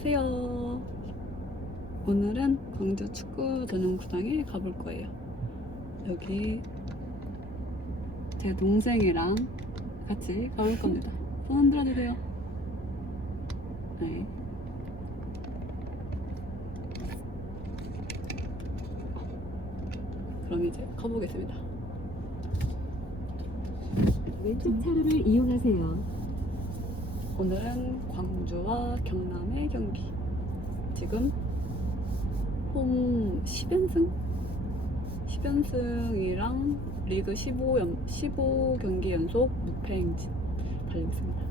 안녕하세요. 오늘은 광주 축구 전용구장에 가볼 거예요. 여기 제 동생이랑 같이 가볼 겁니다. 손 흔들어 주세요. 네. 그럼 이제 가보겠습니다. 왼쪽 차로를 이용하세요. 오늘은 광주와 경남의 경기. 지금 홈 10연승? 10연승이랑 리그 15, 연, 15경기 연속 무패 행진 달리고 있습니다.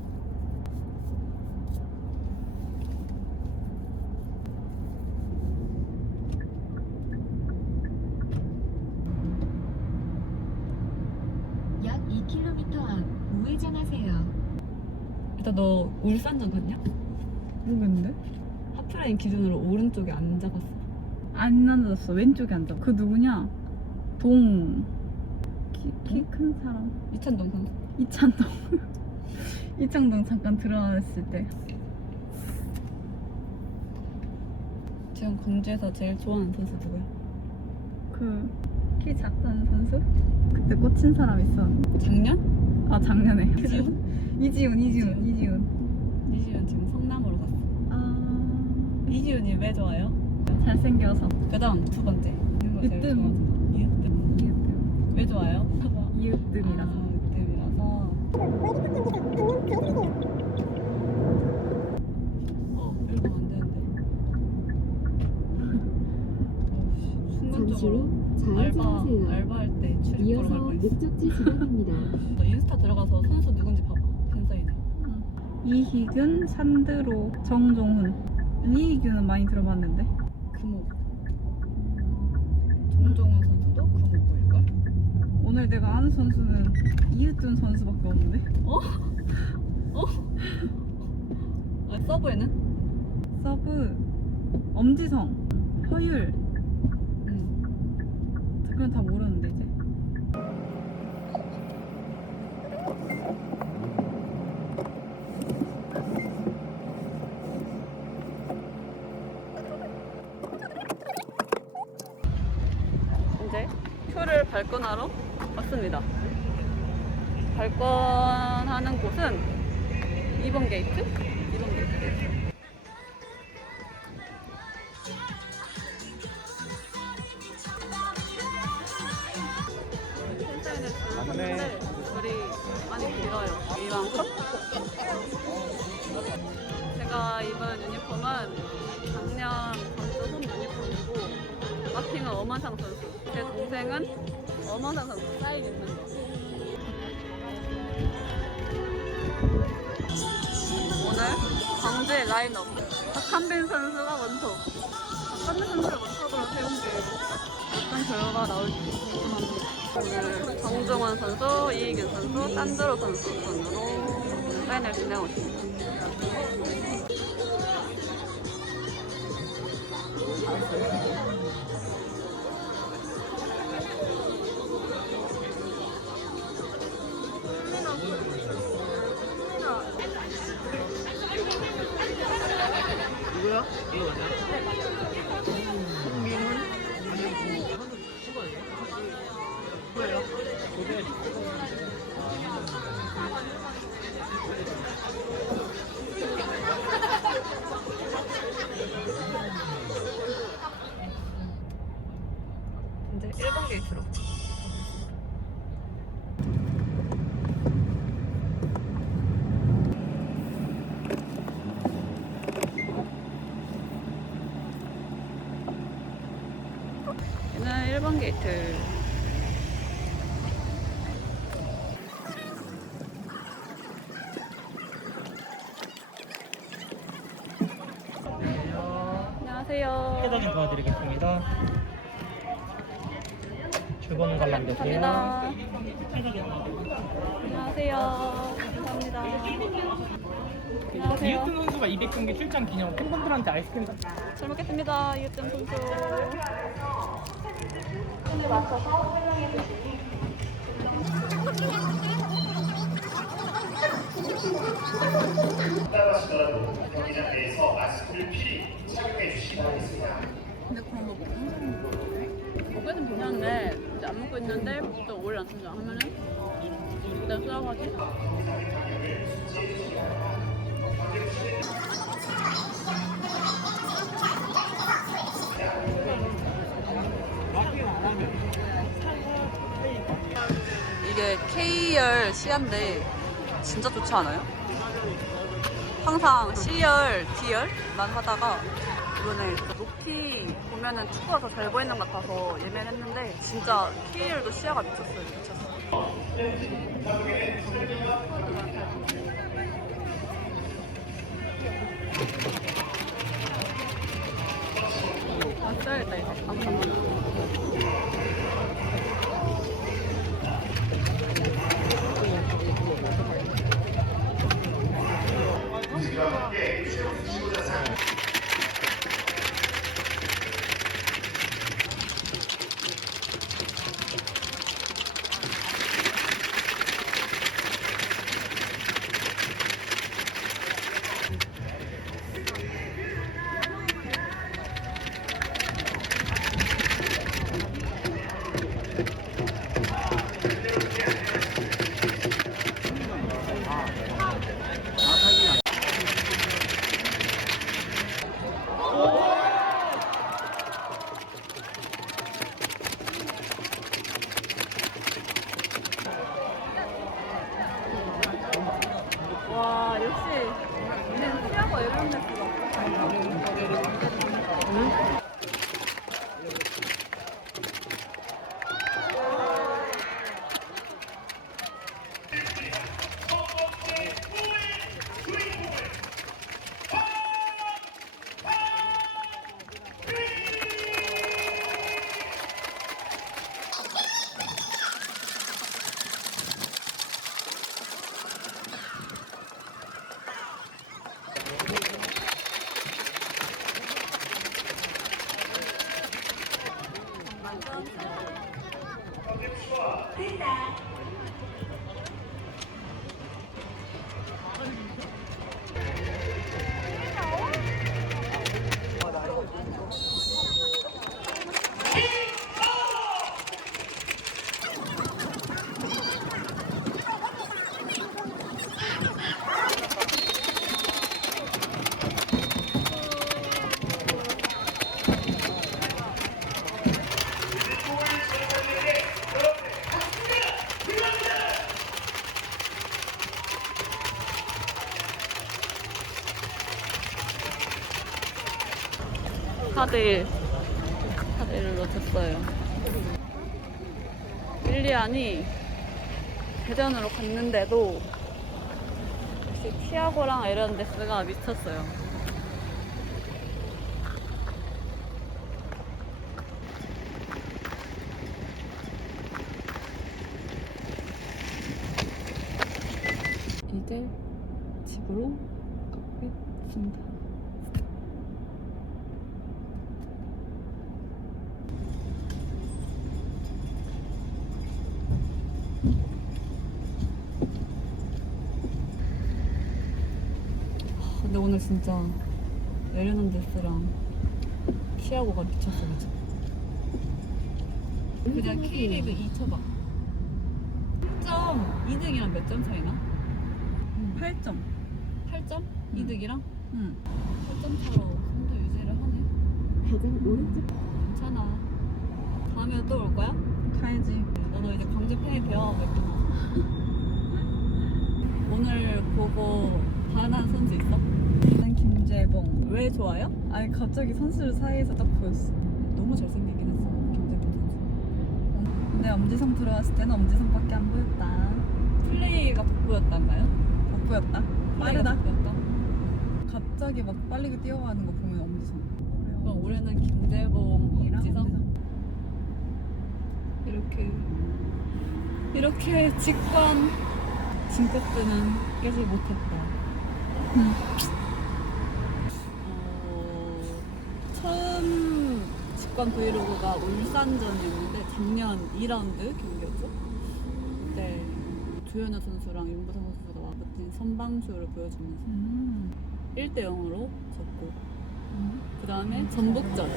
약 2km 앞 우회전하세요. 일단 너 울산전 갔냐? 모르겠는데? 하프라인 기준으로 오른쪽에 안 잡았어. 안 앉았어. 왼쪽에 앉아. 그 누구냐? 동. 키 큰 사람. 이찬동 선수. 이찬동. 이창동 잠깐 들어왔을 때. 지금 광주에서 제일 좋아하는 선수 누구야? 그 키 작던 선수? 그때 꽂힌 사람 있어. 작년? 아 작년에. 이지훈? 이지훈, 이지훈, 이지훈. 이지훈 지금 성남으로 갔어. 아 이지훈이 왜 좋아요? 잘생겨서. 그 다음 두 번째. 으뜸. 이으뜸. 이으뜸. 왜 좋아요? 이으뜸이라서. 아, 으뜸이라서. 어, 이러면 안 되는데. 어, 잠시 순간적으로 후 알바. 알바할 때 출입구로 이어서 갈거 있어. 목적지 지점입니다. 너 인스타 들어가서 선수 누군지 봐봐. 팬사인회. 이희균, 산드로, 정종훈. 이희균은 많이 들어봤는데. 금호. 정종훈 선수도 금호고일걸? 오늘 내가 아는 선수는 이으뜸 선수밖에 없는데. 아, 서브에는? 서브 엄지성, 허율. 응. 그건 다 모르는데 이제. 이제 표를 발권하러 왔습니다. 발권하는 곳은 2번 게이트? 2번 게이트. 줄 섰는데 줄이 많이 길어요. 이만큼? 제가 입은 유니폼은 작년 전주 홈 유니폼이고 마킹은 엄원상 선수 제 동생은 엄원상 선수 사인 입는 거 오늘 광주의 라인업. 박한빈 선수가 원톱 박한빈 선수를 원톱으로 세운 게 어떤 결과가 나올지 궁금합니다. 오늘 정종원 선수, 이희균 선수, 산드로 선수 순으로 사인을 진행하고 있습니다. 누구 이제 1번 게이트로 얘는 1번 게이트 안녕하세요 해당이 도와드리겠습니다. 주번 관람 되세요. 감사합니다 안녕하세요 감사합니다 안녕하세요 이웃준 선수가 200경기 출장 기념 팬분들한테 아이스크림 잘 먹겠습니다 이웃점 선수 답답하시더라도 경기장 내에서 마스크를 필히 착용해 주시기 바라겠습니다. 근데 그런 거 사람 먹기는 괜찮은데 이제 안 먹고 있는데 또 오래 안 쓴다 하면은 일단 수학하지 이게 K열 시야인데 진짜 좋지 않아요? 항상 C열, D열만 하다가 이번에 높이 보면은 축구가 더 잘 보이는 것 같아서 예매를 했는데 진짜 K열도 시야가 미쳤어요. 미쳤어 아 써야겠다 이거. 아 잠깐만 Tita, 카드 카드를 놓쳤어요. 윌리안이 대전으로 갔는데도 역시 티아고랑 에란데스가 미쳤어요. 이제 집으로 가겠습니다. 진짜 에르난데스랑 티아고가 미쳤어 그죠? 그냥 K리그 2쳐봐 1점 2등이랑 몇 점 차이나? 8점. 8점? 2등이랑? 응. 8점 차로 선두 유지를 하네 가장 오른쪽 괜찮아 다음에 또 올 거야? 가야지. 너도 이제 광주 팬이 되어가겠구나 오늘 보고 반한 선수 있어? 난 김재봉. 왜 좋아요? 아니 갑자기 선수들 사이에서 딱 보였어. 너무 잘생기긴 했어 선수 근데 엄지성 들어왔을 때는 엄지성밖에 안 보였다. 플레이가 돋보였단가요? 못 보였다. 빠르다. 돋보였다? 갑자기 막 빨리 뛰어가는 거 보면 엄지성. 그럼 올해는 김재범이랑 엄지성? 이렇게 이렇게 직관 징크스는 깨지 못했다 직관 브이로그가 울산전이었는데 작년 2라운드 경기였죠. 그때 조현우 선수랑 윤부상 선수가 맞붙은 선발 상방수를 보여주면서 음. 1대 0으로 졌고 그 다음에 전북전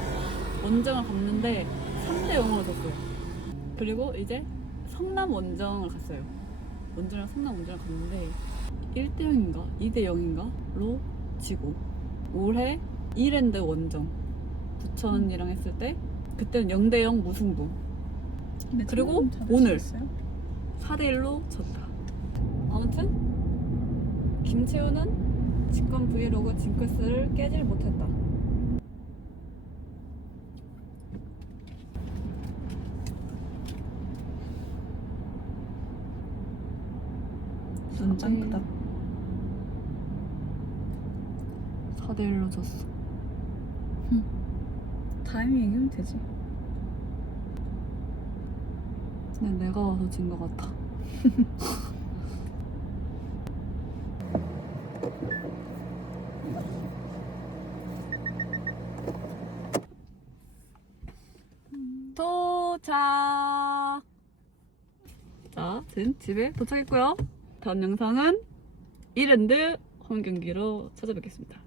원정을 갔는데 3대 0으로 졌어요. 그리고 이제 성남 원정을 갔어요. 원정이랑 성남 원정을 갔는데 1대 0인가 2대 0인가로 지고 올해 이랜드 원정 부천이랑 했을 때 그때는 0대 0 무승부 근데 그리고 오늘. 있어요? 4대 1로 졌다. 아무튼 김채우는 직관 브이로그 징크스를 깨질 못했다. 눈짱 크다. 4대 1로 졌어. 다행히 이기면 되지. 근데 내가 와서 진 것 같아. 도착! 자, 지금 집에 도착했고요. 다음 영상은 이랜드 홈 경기로 찾아뵙겠습니다.